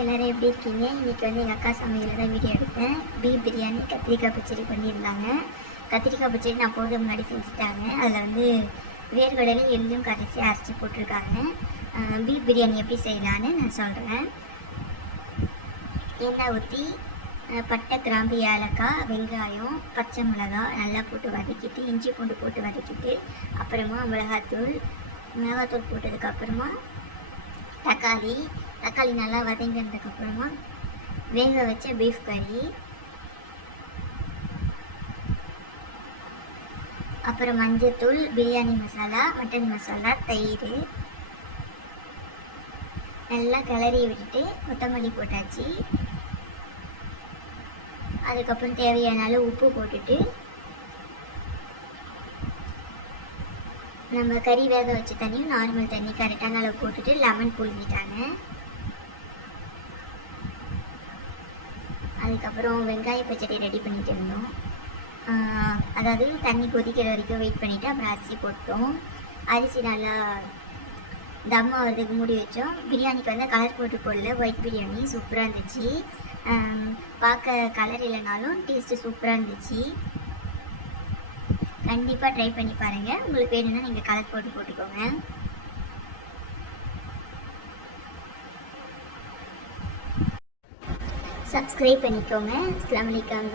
எல்லோரும் எப்படி இருக்கீங்க? இன்றைக்கி வந்து எங்கள் அக்கா சமையலில் தான் வீடியோ எடுத்தேன். பீஃப் பிரியாணி கத்திரிக்காய் பச்சடி பண்ணியிருந்தாங்க. கத்திரிக்காய் பச்சடி நான் போடுறது முன்னாடி செஞ்சுட்டாங்க. அதில் வந்து வேர்க்கடலையும் எள்ளும் கடைசியாக அரைச்சி போட்டிருக்காங்க. பீஃப் பிரியாணி எப்படி செய்யலான்னு நான் சொல்கிறேன். எண்ணெய் ஊற்றி பட்டை, கிராம்பு, ஏலக்காய், வெங்காயம், பச்சை மிளகாய் நல்லா போட்டு வதக்கிட்டு, இஞ்சி பூண்டு போட்டு வதக்கிட்டு, அப்புறமா மிளகாத்தூள் போட்டதுக்கப்புறமா தக்காளி நல்லா வதங்கினதுக்கப்புறமா வேக வச்ச பீஃப் கறி, அப்புறம் மஞ்சத்தூள், பிரியாணி மசாலா, மட்டன் மசாலா, தயிர் நல்லா கிளறி விட்டுட்டு கொத்தமல்லி போட்டாச்சு. அதுக்கப்புறம் தேவையான அளவு உப்பு போட்டுட்டு நம்ம கறி வேக வச்ச தண்ணியும் நார்மல் தண்ணி கரெக்டான அளவு போட்டுட்டு லெமன் புழிஞ்சிட்டாங்க. அதுக்கப்புறம் வெங்காய பச்சடி ரெடி பண்ணிட்டு இருந்தோம். அதாவது தண்ணி கொதிக்கிற வரைக்கும் வெயிட் பண்ணிவிட்டு அப்புறம் அரிசி போட்டோம். அரிசி நல்லா தம் ஆகிறதுக்கு மூடி வச்சோம். பிரியாணிக்கு வந்து கலர் போட்டு போடல, ஒயிட் பிரியாணி சூப்பராக இருந்துச்சு. பார்க்க கலர் இல்லைனாலும் டேஸ்ட்டு சூப்பராக இருந்துச்சு. கண்டிப்பாக ட்ரை பண்ணி பாருங்கள். உங்களுக்கு வேணும்னா நீங்கள் கலர் போட்டு போட்டுக்கோங்க. சப்ஸ்கிரைப் பண்ணிக்கோங்க. அஸ்ஸலாமு அலைக்கும்.